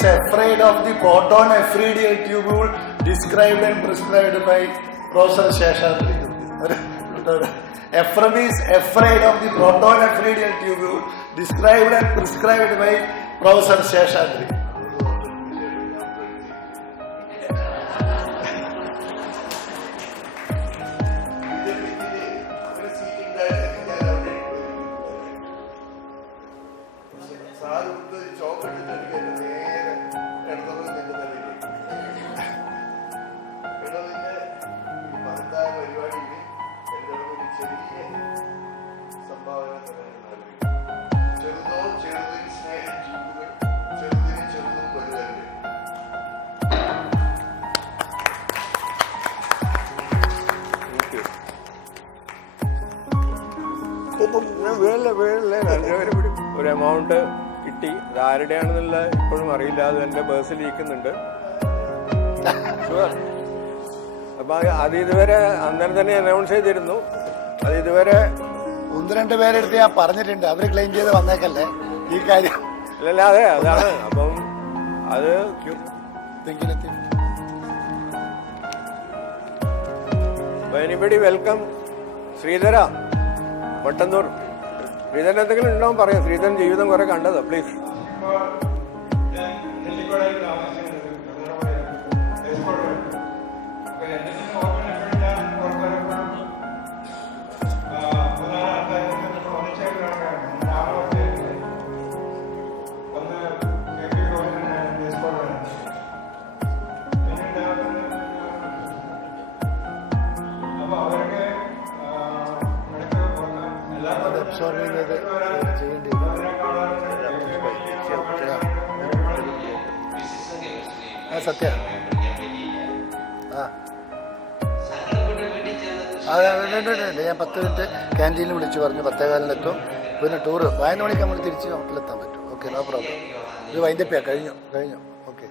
is afraid of the proton-ephemeral tubule described and prescribed by Professor Sheshadri. Ephraim is afraid of the proton-ephemeral tubule described and prescribed by Professor Sheshadri. ഒരു amount കിട്ടി. അത് ആരുടെയാണെന്നുള്ള ഇപ്പോഴും അറിയില്ല. അത് എൻ്റെ പേഴ്സിൽ ഇരിക്കുന്നുണ്ട്. അപ്പൊ അത് ഇതുവരെ അന്നേരം തന്നെ അനൗൺസ് ചെയ്തിരുന്നു. അത് ഇതുവരെ 1-2 പേരെടുത്ത് ഞാൻ പറഞ്ഞിട്ടുണ്ട്. അവര് ക്ലെയിം ചെയ്ത് വന്നേക്കല്ലേ ഈ കാര്യം. അല്ലല്ല, അതെ, അതാണ്. അപ്പം അത് എനിബഡി വെൽക്കം. ശ്രീധര മട്ടന്നൂർ. ശ്രീധരൻ എന്തെങ്കിലും ഉണ്ടാവും പറയാം. ശ്രീധരൻ ജീവിതം കുറെ കണ്ടത്. പ്ലീസ്. സത്യ അതെ, ഞാൻ 10 മിനിറ്റ് ക്യാൻറ്റീനിൽ വിളിച്ചു പറഞ്ഞു 10:15 പിന്നെ ടൂറ് 11 മണിക്ക് നമ്മൾ തിരിച്ച് ഹോട്ടലെത്താൻ പറ്റും. Okay, no problem. ഇത് വൈൻഡപ്പ് കഴിഞ്ഞു. Okay.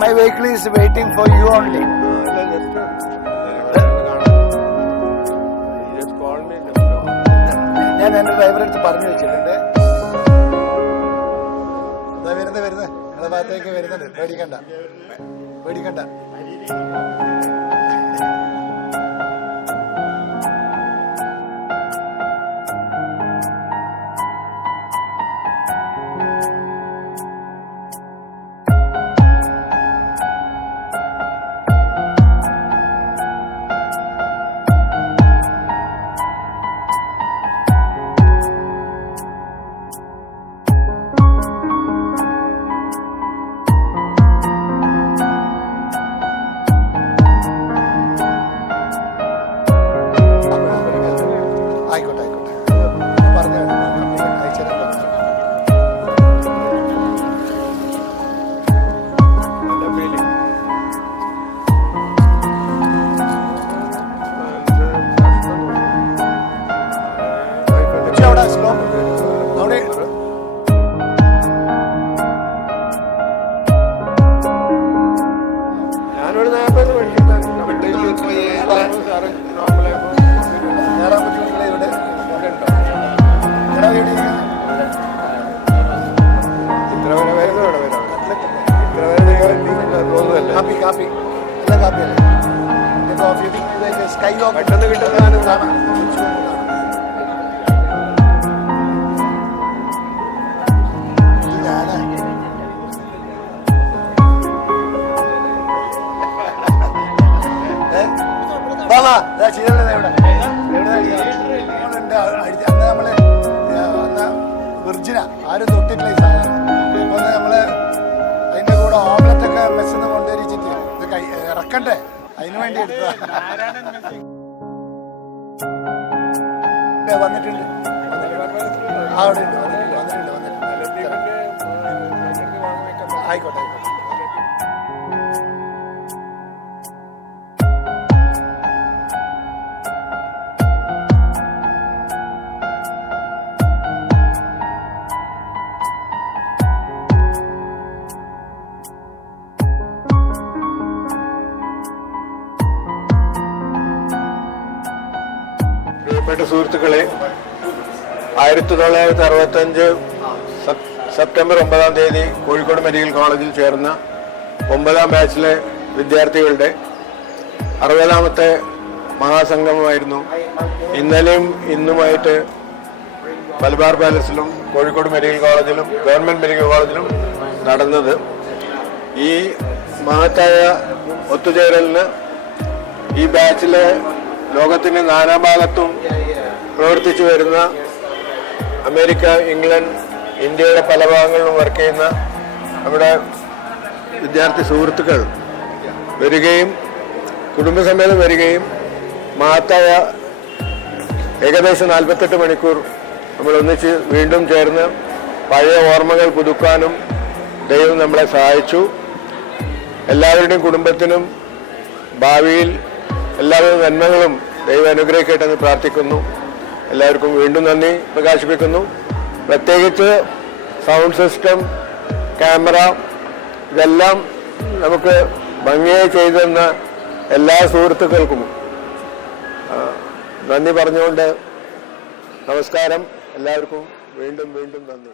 My vehicle is waiting for you only. ഞാൻ എൻ്റെ ഡ്രൈവറെ അടുത്ത് പറഞ്ഞു വെച്ചിട്ടുണ്ട്. വരുന്നത് നിങ്ങളുടെ ഭാഗത്തേക്ക് വരുന്നുണ്ട്. പേടിക്കണ്ട. പെട്ടെന്ന് കിട്ടുന്നതാണ് അന്ന് നമ്മള് വിർജിന ആരും തൊട്ടിട്ടില്ല ഈ സാധനം. അപ്പൊ നമ്മള് അതിന്റെ കൂടെ ഓംലെറ്റ് ഒക്കെ മെസ്സിന്ന് കൊണ്ടുവരിച്ചിട്ട് ഇത് ഇറക്കണ്ടേ, അതിനു വേണ്ടി എടുത്തതാ. വന്നിട്ടുണ്ട്, അവിടെ ഉണ്ട്, വന്നിട്ടുണ്ട്. ആയിക്കോട്ടെ. പ്രിയപ്പെട്ട സുഹൃത്തുക്കളെ, 1965 സെപ്റ്റംബർ 9-ാം തീയതി കോഴിക്കോട് മെഡിക്കൽ കോളേജിൽ ചേർന്ന 9-ാം ബാച്ചിലെ വിദ്യാർത്ഥികളുടെ 60-ാമത്തെ മഹാസംഗമമായിരുന്നു ഇന്നലെയും ഇന്നുമായിട്ട് മലബാർ പാലസിലും കോഴിക്കോട് മെഡിക്കൽ കോളേജിലും ഗവൺമെന്റ് മെഡിക്കൽ കോളേജിലും നടന്നത്. ഈ മഹത്തായ ഒത്തുചേരലിന് ഈ ബാച്ചിലെ ലോകത്തിന്റെ നാനാഭാഗത്തും പ്രവർത്തിച്ചു വരുന്ന അമേരിക്ക, ഇംഗ്ലണ്ട്, ഇന്ത്യയുടെ പല ഭാഗങ്ങളിലും വർക്ക് ചെയ്യുന്ന നമ്മുടെ വിദ്യാർത്ഥി സുഹൃത്തുക്കൾ വരികയും കുടുംബസമേതം വരികയും മഹത്തായ ഏകദേശം 48 മണിക്കൂർ നമ്മൾ ഒന്നിച്ച് വീണ്ടും ചേർന്ന് പഴയ ഓർമ്മകൾ പുതുക്കാനും ദൈവം നമ്മളെ സഹായിച്ചു. എല്ലാവരുടെയും കുടുംബത്തിനും ഭാവിയിൽ എല്ലാവിധ നന്മകളും ദൈവം അനുഗ്രഹിക്കട്ടെ എന്ന് പ്രാർത്ഥിക്കുന്നു. എല്ലാവർക്കും വീണ്ടും നന്ദി പ്രകാശിപ്പിക്കുന്നു. പ്രത്യേകിച്ച് സൗണ്ട് സിസ്റ്റം, ക്യാമറ ഇതെല്ലാം നമുക്ക് ഭംഗിയായി ചെയ്തു തന്ന എല്ലാ സുഹൃത്തുക്കൾക്കും നന്ദി പറഞ്ഞുകൊണ്ട് നമസ്കാരം. എല്ലാവർക്കും വീണ്ടും വീണ്ടും നന്ദി.